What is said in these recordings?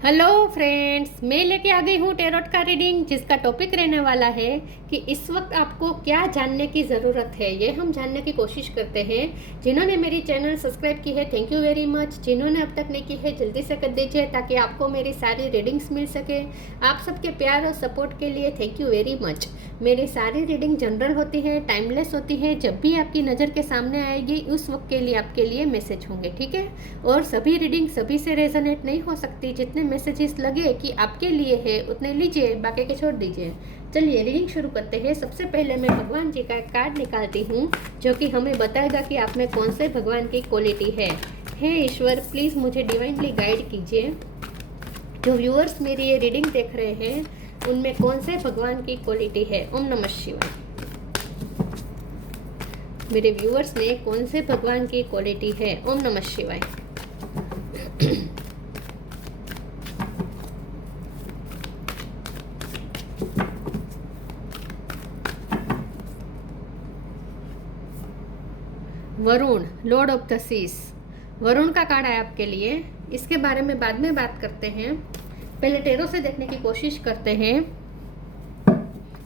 Hello friends, मैं लेके आ गई हूँ टेरोट का रीडिंग, जिसका टॉपिक रहने वाला है कि इस वक्त आपको क्या जानने की ज़रूरत है। ये हम जानने की कोशिश करते हैं। जिन्होंने मेरी चैनल सब्सक्राइब की है, थैंक यू वेरी मच। जिन्होंने अब तक नहीं की है, जल्दी से कर दीजिए ताकि आपको मेरी सारी रीडिंग्स मिल सके। आप सबके प्यार और सपोर्ट के लिए थैंक यू वेरी मच। मेरी सारी रीडिंग जनरल होती है, टाइमलेस होती है। जब भी आपकी नज़र के सामने आएगी उस वक्त के लिए आपके लिए मैसेज होंगे, ठीक है। और सभी रीडिंग सभी से रेजोनेट नहीं हो सकती। जितने मैसेजेस लगे कि आपके लिए है उतने लीजिए, बाकी के छोड़ दीजिए। चलिए रीडिंग शुरू करते हैं। सबसे पहले मैं भगवान जी का एक कार्ड निकालती हूँ जो कि हमें बताएगा कि आप में कौन से भगवान की क्वालिटी है। हे ईश्वर, प्लीज़ मुझे डिवाइनली गाइड कीजिए। जो व्यूअर्स मेरी ये रीडिंग देख रहे हैं उनमें कौन से भगवान की क्वालिटी है। ओम नमः शिवाय। मेरे व्यूअर्स में कौन से भगवान की क्वालिटी है। ओम नमः शिवाय। Varun, lord of the seas. Varun का कार्ड है आपके लिए। इसके बारे में बाद में बात करते हैं। पहले टेरो से देखने की कोशिश करते हैं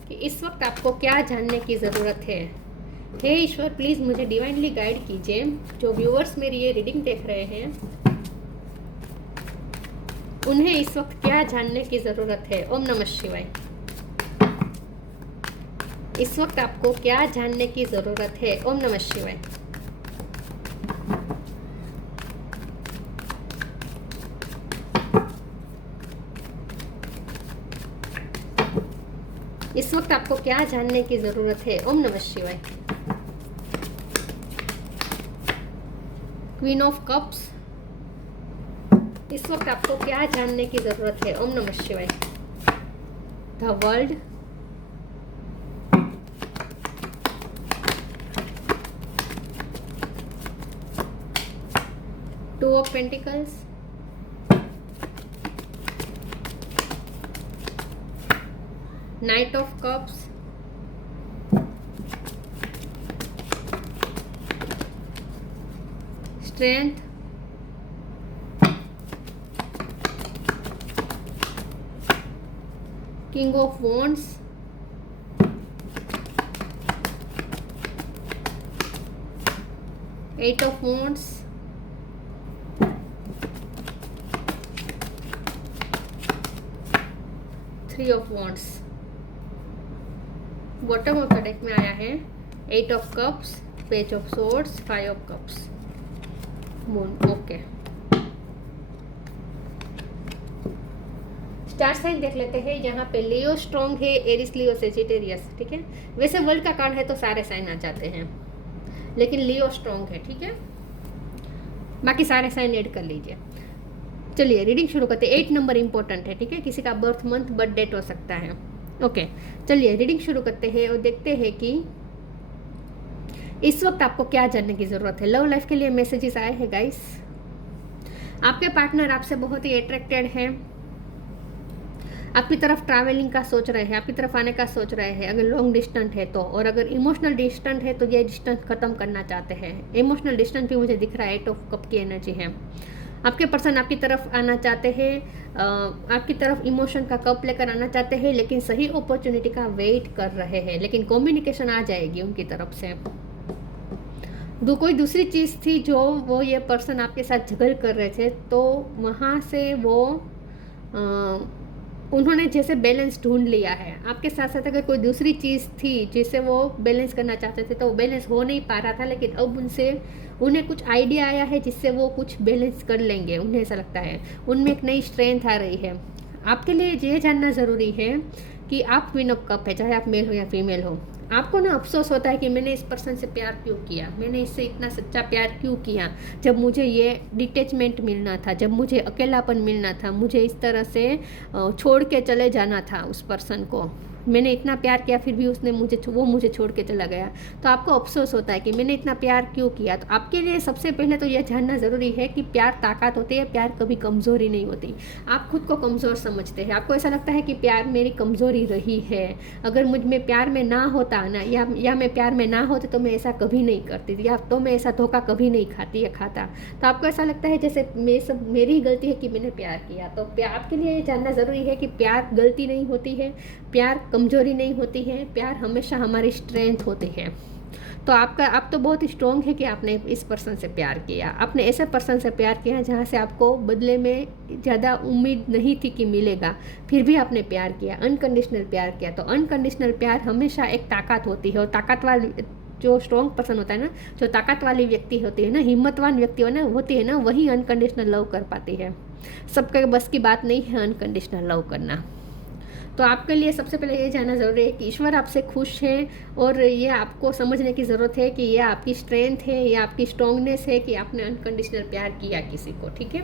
कि इस वक्त आपको क्या जानने की ज़रूरत है। हे ईश्वर, प्लीज़ मुझे डिवाइनली गाइड कीजिए। जो व्यूअर्स मेरी ये रीडिंग देख रहे हैं उन्हें इस वक्त क्या जानने की ज़रूरत है। ओम नमः शिवाय। इस वक्त आपको क्या जानने की ज़रूरत है। ओम नमः शिवाय। इस वक्त आपको क्या जानने की ज़रूरत है। ओम नमः शिवाय। Queen of cups. इस वक्त आपको क्या जानने की ज़रूरत है। ओम नमः शिवाय। The world. Two of pentacles. Knight of cups. Strength. King of wands. Eight of wands. Three of wands. Bottom of the deck में आया है eight of cups, page of swords, five of cups, moon. Okay, star sign देख लेते हैं। यहाँ पे Leo strong है, Aries, Leo, Sagittarius, ठीक है। वैसे वर्ल्ड का कार्ड है तो सारे साइन आ जाते हैं, लेकिन लियो स्ट्रॉन्ग है, ठीक है। बाकी सारे साइन ऐड कर लीजिए। चलिए रीडिंग शुरू करते हैं। 8 नंबर इंपॉर्टेंट है, ठीक है। किसी का बर्थ मंथ, बर्थ डेट हो सकता है। ओके, चलिए रीडिंग शुरू करते हैं और देखते हैं कि इस वक्त आपको क्या जानने की ज़रूरत है। लव लाइफ के लिए मैसेजेस आए हैं गाइस। आपके पार्टनर आपसे बहुत ही अट्रैक्टेड है, आपकी तरफ ट्रैवलिंग का सोच रहे हैं, आपकी तरफ आने का सोच रहे हैं, अगर लॉन्ग डिस्टेंस है तो। और अगर इमोशनल डिस्टेंस है तो ये डिस्टेंस ख़त्म करना चाहते हैं। इमोशनल डिस्टेंस भी मुझे दिख रहा है, 8 ऑफ कप की एनर्जी है। आपके पर्सन आपकी तरफ आना चाहते हैं, आपकी तरफ इमोशन का कप लेकर आना चाहते हैं, लेकिन सही अपॉर्चुनिटी का वेट कर रहे हैं। लेकिन कम्युनिकेशन आ जाएगी उनकी तरफ से। कोई दूसरी चीज़ थी जो वो ये पर्सन आपके साथ झगड़ कर रहे थे, तो वहाँ से वो उन्होंने जैसे बैलेंस ढूंढ लिया है। आपके साथ साथ अगर कोई दूसरी चीज़ थी जिसे वो बैलेंस करना चाहते थे तो वो बैलेंस हो नहीं पा रहा था, लेकिन अब उन्हें कुछ आइडिया आया है जिससे वो कुछ बैलेंस कर लेंगे। उन्हें ऐसा लगता है उनमें एक नई स्ट्रेंथ आ रही है। आपके लिए ये जानना ज़रूरी है कि आप क्वीन ऑफ कप है, चाहे आप मेल हो या फीमेल हो। आपको ना अफसोस होता है कि मैंने इस पर्सन से प्यार क्यों किया, मैंने इससे इतना सच्चा प्यार क्यों किया, जब मुझे ये डिटैचमेंट मिलना था, जब मुझे अकेलापन मिलना था, मुझे इस तरह से छोड़ के चले जाना था उस पर्सन को। मैंने इतना प्यार किया फिर भी वो मुझे छोड़ के चला गया, तो आपको अफसोस होता है कि मैंने इतना प्यार क्यों किया। तो आपके लिए सबसे पहले तो यह जानना ज़रूरी है कि प्यार ताकत होती है, प्यार कभी कमज़ोरी नहीं होती। आप खुद को कमज़ोर समझते हैं, आपको ऐसा लगता है कि प्यार मेरी कमज़ोरी रही है, अगर मुझ में प्यार में ना होता ना, या मैं प्यार में ना होती तो मैं ऐसा कभी नहीं करती, या तो मैं ऐसा धोखा कभी नहीं खाती या खाता। तो आपको ऐसा लगता है जैसे मेरी गलती है कि मैंने प्यार किया। तो आपके लिए ये जानना ज़रूरी है कि प्यार गलती नहीं होती है, प्यार कमज़ोरी नहीं होती है, प्यार हमेशा हमारी स्ट्रेंथ होती है। तो आप तो बहुत स्ट्रॉन्ग है कि आपने इस पर्सन से प्यार किया, आपने ऐसे पर्सन से प्यार किया जहाँ से आपको बदले में ज़्यादा उम्मीद नहीं थी कि मिलेगा, फिर भी आपने प्यार किया, अनकंडीशनल प्यार किया। तो अनकंडीशनल प्यार हमेशा एक ताकत होती है, और ताकत वाली जो स्ट्रॉन्ग पर्सन होता है ना, जो ताकत वाली व्यक्ति होती है ना, हिम्मतवान व्यक्ति होती है ना, वही अनकंडीशनल लव कर पाती है। सबके बस की बात नहीं है अनकंडीशनल लव करना। तो आपके लिए सबसे पहले ये जानना ज़रूरी है कि ईश्वर आपसे खुश है, और ये आपको समझने की ज़रूरत है कि ये आपकी स्ट्रेंथ है, ये आपकी स्ट्रॉन्गनेस है कि आपने अनकंडीशनल प्यार किया किसी को, ठीक है।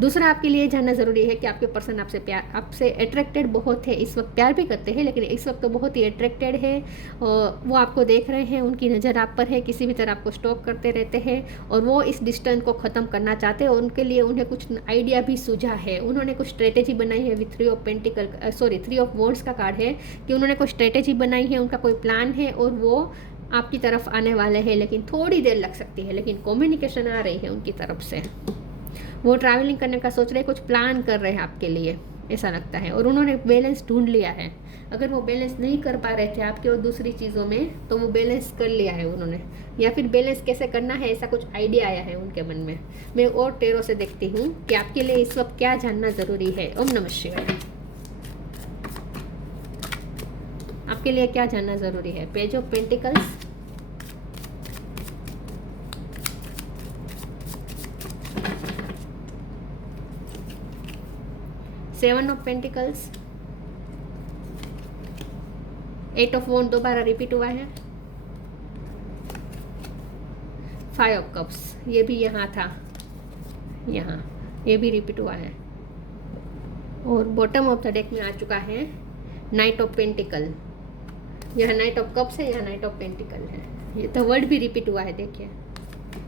दूसरा आपके लिए जानना ज़रूरी है कि आपके पर्सन आपसे अट्रैक्टेड बहुत है, इस वक्त प्यार भी करते हैं लेकिन इस वक्त तो बहुत ही अट्रैक्टेड है, और वो आपको देख रहे हैं, उनकी नज़र आप पर है, किसी भी तरह आपको स्टॉक करते रहते हैं, और वो इस डिस्टेंस को ख़त्म करना चाहते हैं। उनके लिए उन्हें कुछ आइडिया भी सूझा है, उन्होंने कुछ स्ट्रेटेजी बनाई है विथ थ्री ऑफ वॉन्ड्स का कार्ड है कि उन्होंने कोई स्ट्रेटेजी बनाई है, उनका कोई प्लान है, और वो आपकी तरफ आने वाले हैं, लेकिन थोड़ी देर लग सकती है, लेकिन कम्युनिकेशन आ रही है उनकी तरफ से। वो ट्रैवलिंग करने का सोच रहे हैं, कुछ प्लान कर रहे हैं आपके लिए, ऐसा लगता है। और उन्होंने बैलेंस ढूंढ लिया है, अगर वो बैलेंस नहीं कर पा रहे थे आपके और दूसरी चीज़ों में, तो वो बैलेंस कर लिया है उन्होंने, या फिर बैलेंस कैसे करना है ऐसा कुछ आइडिया आया है उनके मन में। मैं और टेरो से देखती हूँ कि आपके लिए इस वक्त क्या जानना ज़रूरी है। ओम नमः शिवाय। आपके लिए क्या जानना ज़रूरी है। Page of pentacles, seven of pentacles, eight of wand दोबारा रिपीट हुआ है, फाइव ऑफ कप्स, ये भी यहाँ था, यहाँ ये भी रिपीट हुआ है, और बॉटम ऑफ द डेक में आ चुका है नाइट ऑफ पेंटिकल। यह नाइट ऑफ कप्स है, यह नाइट ऑफ पेंटिकल है, ये तो वर्ड भी रिपीट हुआ है, देखिए,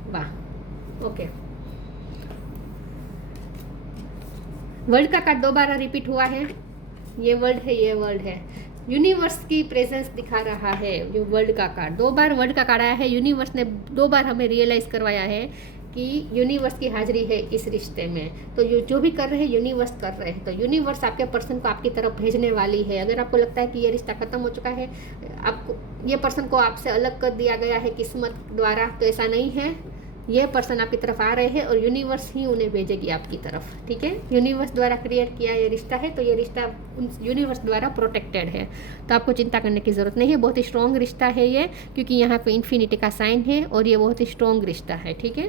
वाह। ओके, वर्ल्ड का कार्ड दोबारा रिपीट हुआ है, ये वर्ल्ड है, ये वर्ल्ड है, यूनिवर्स की प्रेजेंस दिखा रहा है। जो वर्ल्ड का कार्ड, दो बार वर्ल्ड का कार्ड आया है, यूनिवर्स ने दो बार हमें रियलाइज करवाया है कि यूनिवर्स की हाजिरी है इस रिश्ते में। तो जो भी कर रहे हैं यूनिवर्स कर रहे हैं, तो यूनिवर्स आपके पर्सन को आपकी तरफ भेजने वाली है। अगर आपको लगता है कि ये रिश्ता खत्म हो चुका है, आपको ये पर्सन को आपसे अलग कर दिया गया है किस्मत द्वारा, तो ऐसा नहीं है, ये पर्सन आपकी तरफ आ रहे हैं और यूनिवर्स ही उन्हें भेजेगी आपकी तरफ, ठीक है। यूनिवर्स द्वारा क्रिएट किया ये रिश्ता है, तो ये रिश्ता उन यूनिवर्स द्वारा प्रोटेक्टेड है, तो आपको चिंता करने की ज़रूरत नहीं है। बहुत ही स्ट्रॉन्ग रिश्ता है ये, क्योंकि यहाँ पे इन्फिनिटी का साइन है और ये बहुत ही स्ट्रॉन्ग रिश्ता है, ठीक है।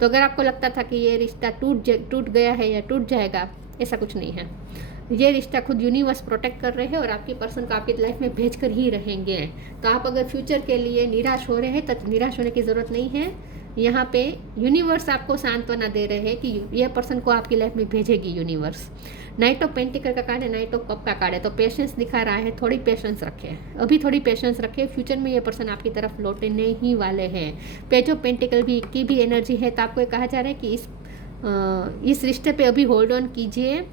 तो अगर आपको लगता था कि ये रिश्ता टूट गया है या टूट जाएगा, ऐसा कुछ नहीं है। ये रिश्ता खुद यूनिवर्स प्रोटेक्ट कर रहे हैं और आपकी पर्सन को आपकी लाइफ में भेज कर ही रहेंगे। तो आप अगर फ्यूचर के लिए निराश हो रहे हैं तो निराश होने की ज़रूरत नहीं है। यहाँ पे यूनिवर्स आपको सांत्वना दे रहे हैं कि यह पर्सन को आपकी लाइफ में भेजेगी यूनिवर्स। नाइट ऑफ पेंटिकल का कार्ड है, नाइट ऑफ कप का कार्ड है, तो पेशेंस दिखा रहा है, थोड़ी पेशेंस रखें, अभी थोड़ी पेशेंस रखें, फ्यूचर में ये पर्सन आपकी तरफ लौटने ही वाले हैं। पेज ऑफ पेंटिकल की भी एनर्जी है, तो आपको कहा जा रहा है कि इस रिश्ते पे अभी होल्ड ऑन कीजिए।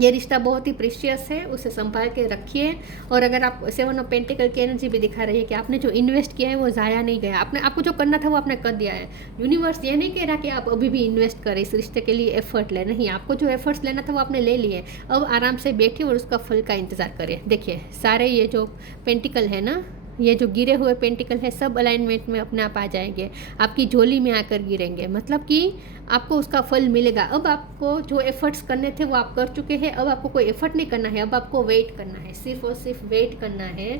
ये रिश्ता बहुत ही प्रीशियस है, उसे संभाल के रखिए। और अगर आप सेवन ऑफ पेंटिकल की एनर्जी भी दिखा रही है कि आपने जो इन्वेस्ट किया है वो ज़ाया नहीं गया, आपको जो करना था वो आपने कर दिया है। यूनिवर्स ये नहीं कह रहा कि आप अभी भी इन्वेस्ट करें, इस रिश्ते के लिए एफर्ट लें, नहीं, आपको जो एफर्ट्स लेना था वो आपने ले लिए। अब आराम से बैठिए और उसका फल का इंतज़ार करें। देखिए सारे ये जो पेंटिकल है ना, ये जो गिरे हुए पेंटिकल है, सब अलाइनमेंट में अपने आप आ जाएंगे, आपकी झोली में आकर गिरेंगे, मतलब कि आपको उसका फल मिलेगा। अब आपको जो एफर्ट्स करने थे वो आप कर चुके हैं, अब आपको कोई एफर्ट नहीं करना है, अब आपको वेट करना है, सिर्फ और सिर्फ वेट करना है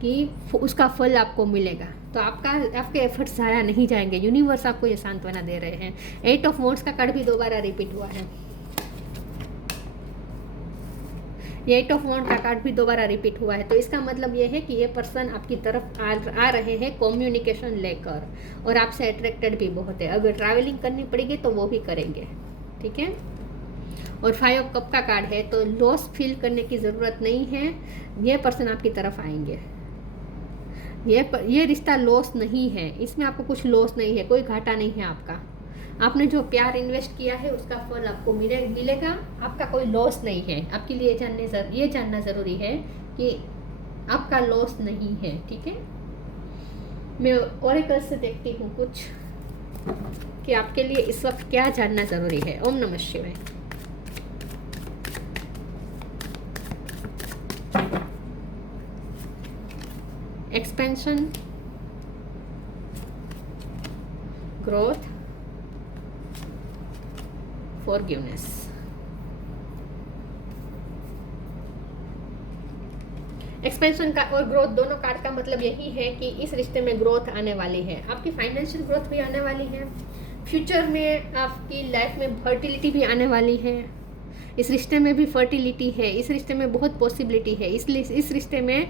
कि उसका फल आपको मिलेगा। तो आपके एफर्ट्स ज़ाया नहीं जाएंगे, यूनिवर्स आपको ये सांत्वना दे रहे हैं। एट ऑफ वॉन्ड्स का कार्ड भी दोबारा रिपीट हुआ है, ये एट ऑफ वॉन्ड का कार्ड भी दोबारा रिपीट हुआ है। तो इसका मतलब ये है कि ये पर्सन आपकी तरफ आ रहे हैं कम्युनिकेशन लेकर, और आपसे अट्रैक्टेड भी बहुत है। अगर ट्रैवलिंग करनी पड़ेगी तो वो भी करेंगे, ठीक है। और 5 ऑफ कप का कार्ड है, तो लॉस फील करने की ज़रूरत नहीं है। ये पर्सन आपकी तरफ आएंगे। ये रिश्ता लॉस नहीं है, इसमें आपको कुछ लॉस नहीं है, कोई घाटा नहीं है आपका। आपने जो प्यार इन्वेस्ट किया है उसका फल आपको मिलेगा, आपका कोई लॉस नहीं है। आपके लिए ये जानना ज़रूरी है कि आपका लॉस नहीं है, ठीक है। मैं ओरेकल से देखती हूँ कुछ कि आपके लिए इस वक्त क्या जानना ज़रूरी है। ओम नमः शिवाय। Expansion, growth, forgiveness. एक्सपेंशन का और ग्रोथ दोनों कार्ड का मतलब यही है कि इस रिश्ते में ग्रोथ आने वाली है, आपकी फाइनेंशियल ग्रोथ भी आने वाली है, फ्यूचर में आपकी लाइफ में फर्टिलिटी भी आने वाली है। इस रिश्ते में भी फर्टिलिटी है, इस रिश्ते में बहुत पॉसिबिलिटी है, इसलिए इस रिश्ते में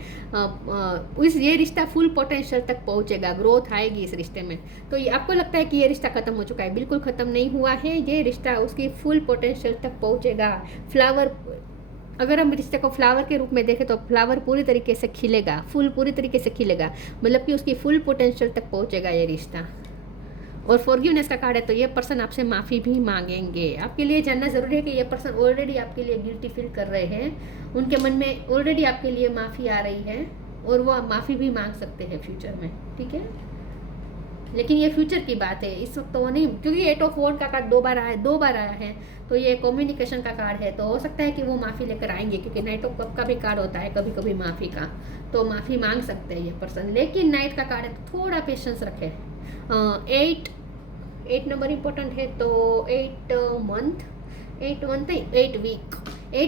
ये रिश्ता फुल पोटेंशियल तक पहुंचेगा, ग्रोथ आएगी इस रिश्ते में। तो ये आपको लगता है कि ये रिश्ता खत्म हो चुका है, बिल्कुल खत्म नहीं हुआ है, ये रिश्ता उसकी फुल पोटेंशियल तक पहुंचेगा। फ्लावर, अगर हम रिश्ते को फ्लावर के रूप में देखें तो फ्लावर पूरी तरीके से खिलेगा, पूरी तरीके से खिलेगा, मतलब कि उसकी फुल पोटेंशियल तक पहुंचेगा ये रिश्ता। और फॉरगिवनेस का कार्ड है, तो ये पर्सन आपसे माफ़ी भी मांगेंगे। आपके लिए जानना ज़रूरी है कि ये पर्सन ऑलरेडी आपके लिए गिल्टी फील कर रहे हैं, उनके मन में ऑलरेडी आपके लिए माफ़ी आ रही है और वो माफ़ी भी मांग सकते हैं फ्यूचर में, ठीक है। लेकिन ये फ्यूचर की बात है, इस वक्त तो वो नहीं, क्योंकि 8 ऑफ वॉन्ड का कार्ड 2 बार आया है, तो ये कम्युनिकेशन का कार्ड है, तो हो सकता है कि वो माफ़ी लेकर आएंगे, क्योंकि नाइट ऑफ कप का भी कार्ड होता है कभी कभी माफ़ी का, तो माफ़ी मांग सकते हैं ये पर्सन। लेकिन नाइट का कार्ड है तो थोड़ा पेशेंस रखें। 8 नंबर इम्पोर्टेंट है, तो 8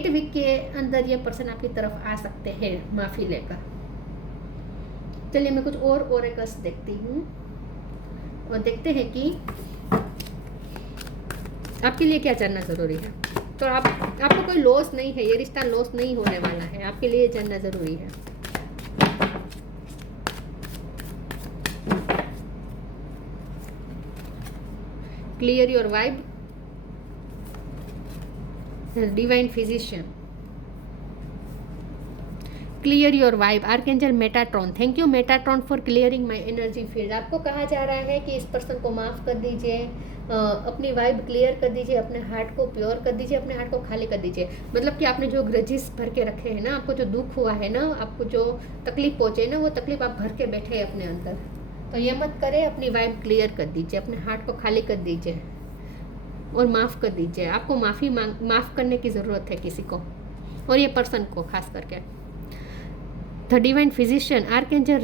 वीक के अंदर ये पर्सन आपकी तरफ आ सकते हैं माफ़ी लेकर। चलिए मैं कुछ और ओरेकल्स देखती हूँ और देखते हैं कि आपके लिए क्या जानना ज़रूरी है। तो आपको कोई लॉस नहीं है, ये रिश्ता लॉस नहीं होने वाला है, आपके लिए जानना ज़रूरी है। Clear your vibe, divine physician, clear your vibe, archangel Metatron. Thank you Metatron for clearing my energy field. आपको कहा जा रहा है कि इस पर्सन को माफ़ कर दीजिए, अपनी वाइब क्लियर कर दीजिए, अपने हार्ट को प्योर कर दीजिए, अपने हार्ट को खाली कर दीजिए। मतलब कि आपने जो ग्रजेस भर के रखे हैं ना, आपको जो दुख हुआ है ना, आपको जो तकलीफ पहुँचे ना, वो तकलीफ आप भर के बैठे हैं अपने अंदर, तो ये मत करें, अपनी वाइब क्लियर कर दीजिए, अपने हार्ट को खाली कर दीजिए और माफ़ कर दीजिए। आपको माफ़ करने की ज़रूरत है किसी को, और ये पर्सन को खास करके। The divine physician, archangel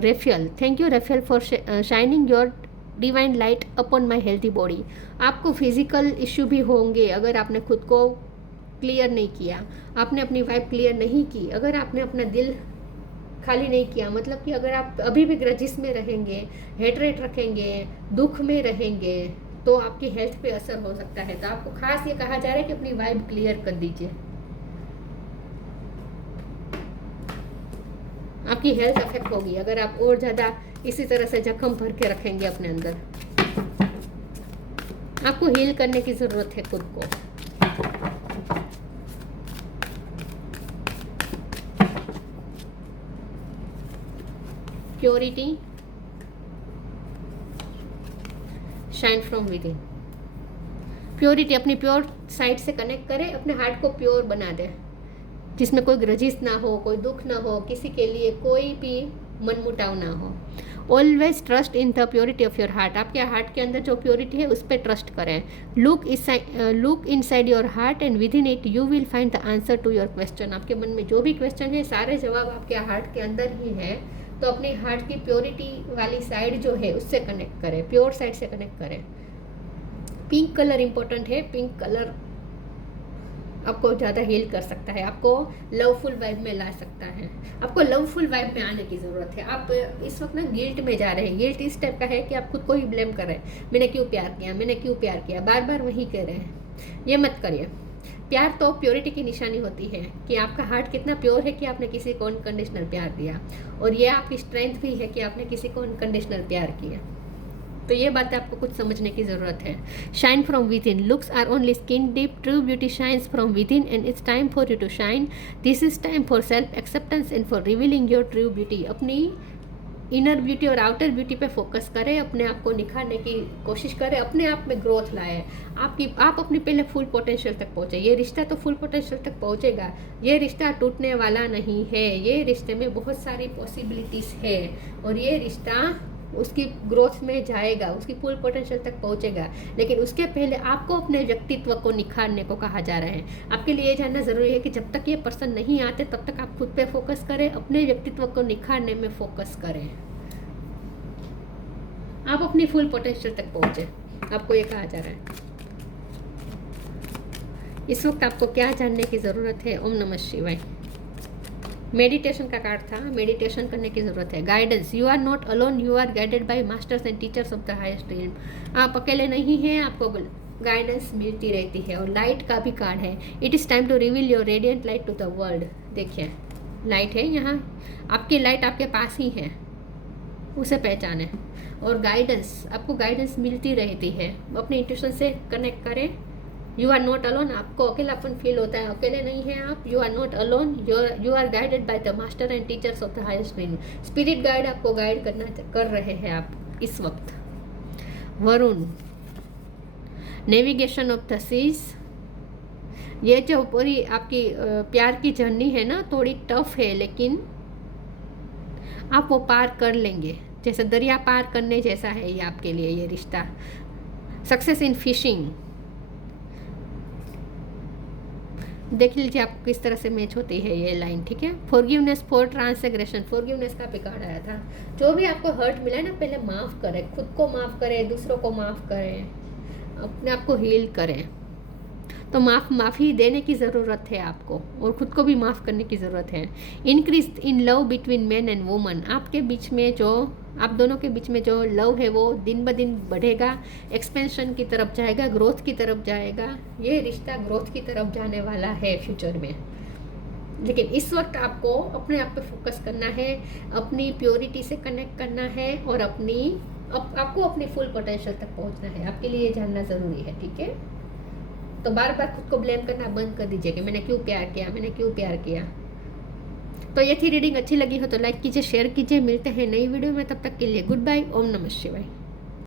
Raphael. Thank you Raphael for shining your divine light upon my healthy body. आपको फिजिकल इश्यू भी होंगे अगर आपने खुद को क्लियर नहीं किया, आपने अपनी वाइब क्लियर नहीं की, अगर आपने अपना दिल खाली नहीं किया, मतलब कि अगर आप अभी भी ग्रजिस में रहेंगे, हेटरेट रखेंगे, दुख में रहेंगे, तो आपकी हेल्थ पे असर हो सकता है। तो आपको खास ये कहा जा रहा है कि अपनी वाइब क्लियर कर दीजिए, आपकी हेल्थ अफेक्ट होगी अगर आप और ज़्यादा इसी तरह से जख्म भर के रखेंगे अपने अंदर। आपको हील करने की ज़रूरत है खुद को। Purity, shine from with in. Purity, अपनी प्योर साइड से कनेक्ट करें, अपने हार्ट को प्योर बना दें, जिसमें कोई ग्रजिस ना हो, कोई दुख ना हो, किसी के लिए कोई भी मनमुटाव ना हो। Always trust in the purity of your heart. आपके हार्ट के अंदर जो प्योरिटी है उस पर ट्रस्ट करें। Look inside your heart and within it you will find the answer to your question. आपके मन में जो भी क्वेश्चन है, सारे जवाब आपके हार्ट के अंदर ही है। तो अपने हार्ट की प्योरिटी वाली साइड जो है उससे कनेक्ट करें, प्योर साइड से कनेक्ट करें। पिंक कलर इंपॉर्टेंट है, पिंक कलर आपको ज़्यादा हील कर सकता है, आपको लवफुल वाइब में ला सकता है, आपको लवफुल वाइब में आने की ज़रूरत है। आप इस वक्त ना गिल्ट में जा रहे हैं। गिल्ट इस टाइप का है कि आप खुद को ही ब्लेम कर रहे हैं, मैंने क्यों प्यार किया, मैंने क्यों प्यार किया, बार बार वही कह रहे हैं। ये मत करिए। प्यार तो प्योरिटी की निशानी होती है कि आपका हार्ट कितना प्योर है कि आपने किसी को अनकंडीशनल प्यार दिया, और ये आपकी स्ट्रेंथ भी है कि आपने किसी को अनकंडीशनल प्यार किया। तो ये बात आपको कुछ समझने की ज़रूरत है। Shine from within, looks are only skin deep, true beauty shines from within and it's time for you to shine. This is time for self acceptance and for revealing your true beauty. अपनी inner beauty और outer beauty पे focus करें, अपने आप को निखारने की कोशिश करें, अपने आप में ग्रोथ लाएं। आप अपनी पहले फुल पोटेंशियल तक पहुँचे। ये रिश्ता तो फुल पोटेंशियल तक पहुँचेगा, ये रिश्ता टूटने वाला नहीं है। ये रिश्ते में बहुत सारी पॉसिबिलिटीज़ है और ये रिश्ता उसकी ग्रोथ में जाएगा, उसकी फुल पोटेंशियल तक पहुंचेगा। लेकिन उसके पहले आपको अपने व्यक्तित्व को निखारने को कहा जा रहा है। आपके लिए ये जानना ज़रूरी है कि जब तक ये पर्सन नहीं आते तब तक आप खुद पे फोकस करें, अपने व्यक्तित्व को निखारने में फोकस करें, आप अपनी फुल पोटेंशियल तक पहुंचे। आपको ये कहा जा रहा है। इस वक्त आपको क्या जानने की ज़रूरत है? ओम नमः शिवाय। मेडिटेशन का कार्ड था, मेडिटेशन करने की ज़रूरत है। Guidance, you are not alone, you are guided by masters and teachers of the highest realm. आप अकेले नहीं हैं, आपको गाइडेंस मिलती रहती है। और लाइट का भी कार्ड है। It is time to reveal your radiant light to the world. देखिए लाइट है यहाँ, आपकी लाइट आपके पास ही है, उसे पहचाने। और गाइडेंस, आपको गाइडेंस मिलती रहती है। अपने इंट्यूशन से कनेक्ट करें। यू आर नॉट अलोन, आपको अकेलापन फील होता है, अकेले नहीं हैं आप। You are not alone, you are guided by the master and teachers of the highest realm. Spirit guide आपको गाइड कर रहे हैं आप इस वक्त। Varun, navigation of the seas. ये जो पूरी आपकी प्यार की जर्नी है ना, थोड़ी टफ है, लेकिन आप वो पार कर लेंगे। जैसे दरिया पार करने जैसा है ये आपके लिए ये रिश्ता। सक्सेस इन फिशिंग, देख लीजिए आपको किस तरह से मैच होती है ये लाइन, ठीक है। फॉरगिवनेस फॉर ट्रांसग्रेशन, फॉरगिवनेस का भी कार्ड आया था। जो भी आपको हर्ट मिला है ना, पहले माफ़ करें, खुद को माफ़ करें, दूसरों को माफ़ करें, अपने आप को हील करें। तो माफ़ी देने की ज़रूरत है आपको, और ख़ुद को भी माफ़ करने की ज़रूरत है। Increase in love between man and woman, आपके बीच में जो, आप दोनों के बीच में जो लव है वो दिन ब दिन बढ़ेगा, एक्सपेंशन की तरफ जाएगा, ग्रोथ की तरफ जाएगा। ये रिश्ता ग्रोथ की तरफ जाने वाला है फ्यूचर में। लेकिन इस वक्त आपको अपने आप पे फोकस करना है, अपनी प्योरिटी से कनेक्ट करना है, और आपको अपनी फुल पोटेंशियल तक पहुंचना है। आपके लिए ये जानना ज़रूरी है, ठीक है। तो बार बार खुद को ब्लेम करना बंद कर दीजिए कि मैंने क्यों प्यार किया, मैंने क्यों प्यार किया। तो ये थी रीडिंग, अच्छी लगी हो तो लाइक कीजिए, शेयर कीजिए। मिलते हैं नई वीडियो में, तब तक के लिए गुड बाय। ओम नमः शिवाय।